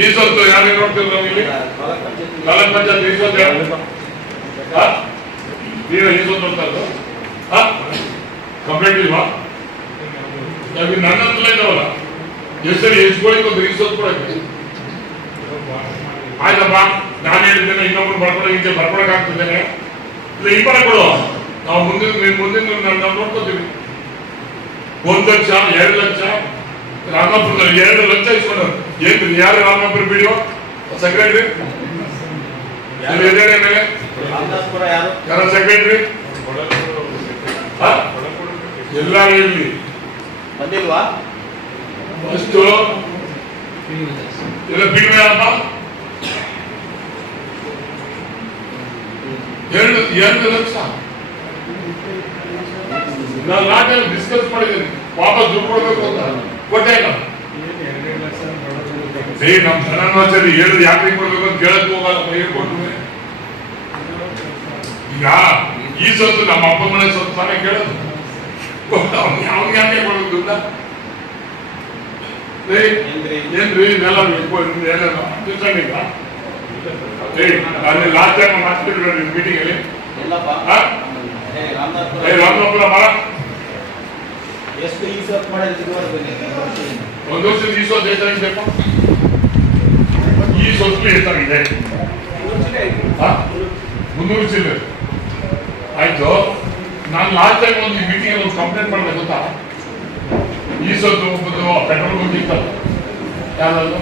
ಈ ಸೊತ್ತು ಯಾರಿಗೆ ನೋಡ್ತೀವಿ ನಾವು ಇಲ್ಲಿ? ತಾಲೂಕ್ ಪಂಚಾಯತ್ ಈ ಸೊತ್ತು ಯಾರು? ಈ ಸೊತ್ತು ನೋಡ್ತಾ ಕಂಪ್ಲೇಂಟ್ ಇಲ್ವಾ? ಯಾಕೆ ನನ್ನ ಹತ್ರ ಇದ್ದಾವಲ್ಲ ಹೆಸರು ಎಸ್ಗಳಿಗೆ ಒಂದು ಈ ಸೊತ್ತು ಕೊಡಕ್ಕೆ. ಆಯ್ತಪ್ಪ, ನಾನು ಹೇಳಿದ್ದೇನೆ, ಇನ್ನೊಬ್ರು ಬರ್ಕೊಂಡು ಹಿಂಗೆ ಬರ್ಕೊಡಕ್ ಆಗ್ತಿದ್ದೇನೆ. ಇಲ್ಲ ಇಬ್ಬರ ಬರ ಕೊಡು ನಾವು ಮುಂದಿನ ಮುಂದಿನ, ನಾನು ನೋಡ್ಕೋತೀವಿ ಒಂದ್ ಲಕ್ಷ, ಎರಡು ಲಕ್ಷ ರಾಮಪುರದಲ್ಲಿ ಎರಡು ಲಕ್ಷ ಇಸ್ಕೊಂಡು ಏನ್ ಯಾರು ರಾಮಪುರ ಬಿಡಿಯೋ? ಸೆಕ್ರೆಟ್ರಿ ಯಾರು ಸೆಕ್ರೆಟರಿ ಎಲ್ಲ ಹೇಳಿ ಬಂದಿಲ್ವಾ? ಅಷ್ಟು. ಎಲ್ಲ ಬಿಡುವ ಯಾರಪ್ಪ ಎರಡು ಎರಡು ಲಕ್ಷ. ನಾನು ನಾಟಲ್ಲಿ ಡಿಸ್ಕಸ್ ಮಾಡಿದ್ದೀನಿ. ವಾಪಸ್ ದುಡ್ಡು ಕೊಡ್ಬೇಕು ಅಂತ. ಕೊಟ್ಟೆ ಇಲ್ಲ ಏ ನಮ್ಮ ಧನಾಚಾರಿ ಹೇಳಿದ್ ಯಾಕೆ ಕೊಡ್ಬೇಕು ಅಂತ ಕೇಳಕ್ ಹೋಗಲ್ಲ ಹೇಳ್ಕೊಟ್ರು ಈಗ ಈ ಸೊತ್ತು ನಮ್ಮ ಅಪ್ಪ ಮನೆ ಸೊತ್ತು ತಾನೇ ಕೇಳೋದು? ಅವ್ನಿಗೆ ಯಾಕೆ ಕೊಡೋದು ದುಡ್ಡ ಏನ್ರಿ? ಇದೆಲ್ಲ ಏನೇನು ಅಲ್ಲಿ ಲಾಸ್ಟ್ ಟೈಮ್ ಮಾತಾಡಿದ್ರು ಮೀಟಿಂಗ್ ಅಲ್ಲಿ ಎಲ್ಲಪ್ಪ? ಹಾ? ಏ, ರಾಮದಾಸ್ಪುರ ಏ ರಾಮನಗರ ಮರ ಎಷ್ಟು ಈ ಸತ್ ಮಾಡಿದ್ರೆ ಇದುವರೆಗೂ ಒಂದು ವರ್ಷದ ಈ ಸೊತ್ತು ಎಷ್ಟಾಗಿದೆ ಈ ಸೊತ್ತು ಎಷ್ಟಾಗಿದೆ ಹಾ? ಮುನ್ನೂರು ಚಿಲ್ಲರೆ ಆಯ್ತು. ನಾನು ಲಾಸ್ಟ್ ಟೈಮ್ ಒಂದು ಮೀಟಿಂಗ್ ಒಂದು ಕಂಪ್ಲೇಂಟ್ ಮಾಡಿದೆ ಗೊತ್ತಾ? ಈ ಸೊತ್ತು ಒಬ್ಬದು ಪೆಟ್ರೋಲ್ ಬಂದಿತ್ತಲ್ಲ ಯಾವ್ದು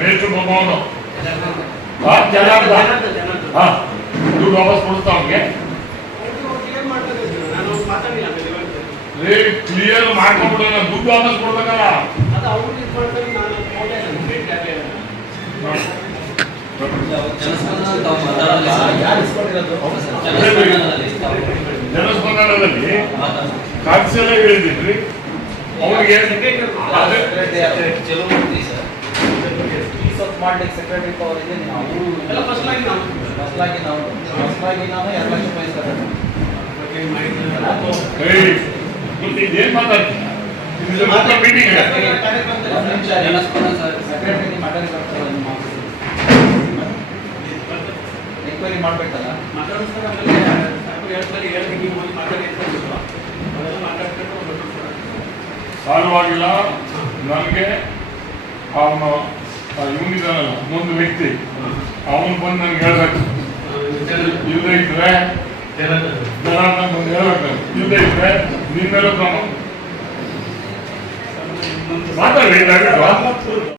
ಮೇಷ್ಟ್ರು ಬಂದವನು ಹಾ ಜನಾರ್ದ ಹಾ ದುಡ್ಡು ವಾಪಸ್ ಕೊಡ್ತಾ ಅವ್ನಿಗೆ. ಕ್ಲಿಯರ್ ಮಾಡ್ಕೊಂಡ್ಬಿಡೋಣ. ನಾನು ದುಡ್ಡು ವಾಪಸ್ ಕೊಡ್ಬೇಕಲ್ಲ. ಯಾರು ಇಸ್ಕೊಂಡಿರೋದು ಜನಸ್ಪಂದನದಲ್ಲಿ ಕಾಗ್ಸೆಲ್ಲ ಹೇಳಿದ್ರಿ ಚಲೋ ಅದೇ ಈ ಸತ್ ಮಾಡ್ಲಿಕ್ಕೆ ಸೆಕ್ರೆಟರಿ ಪವರ್ ಇದೆ ನಾವು ಫಸ್ಟ್ಲಾಗಿ ನಾವು ಫಸ್ಟ್ಲಾಗಿ ನಾನು ಎರಡು ಲಕ್ಷ ರೂಪಾಯಿ ಸರ್ ಮತ್ತೆ ಇದೇನ್ ಮಾತಾಡ್ತೀನಿ ಮೀಟಿಂಗ್ ಮಾಡ್ಬೇಕಲ್ಲ? ಸಾಲವಾಗಿಲ್ಲ. ನನಗೆ ಅವನ ಇವನಿದಾನಲ್ಲ ಒಂದು ವ್ಯಕ್ತಿ. ಅವನು ಬಂದು ನನ್ಗೆ ಹೇಳ್ಬೇಕು. ಇಲ್ಲದೆ ಇದ್ರೆ. ಹೇಳ್ಬೇಕು. ಇಲ್ಲದೆ ಇದ್ರೆ నిన్నలో క్రమం మాట్లాడండి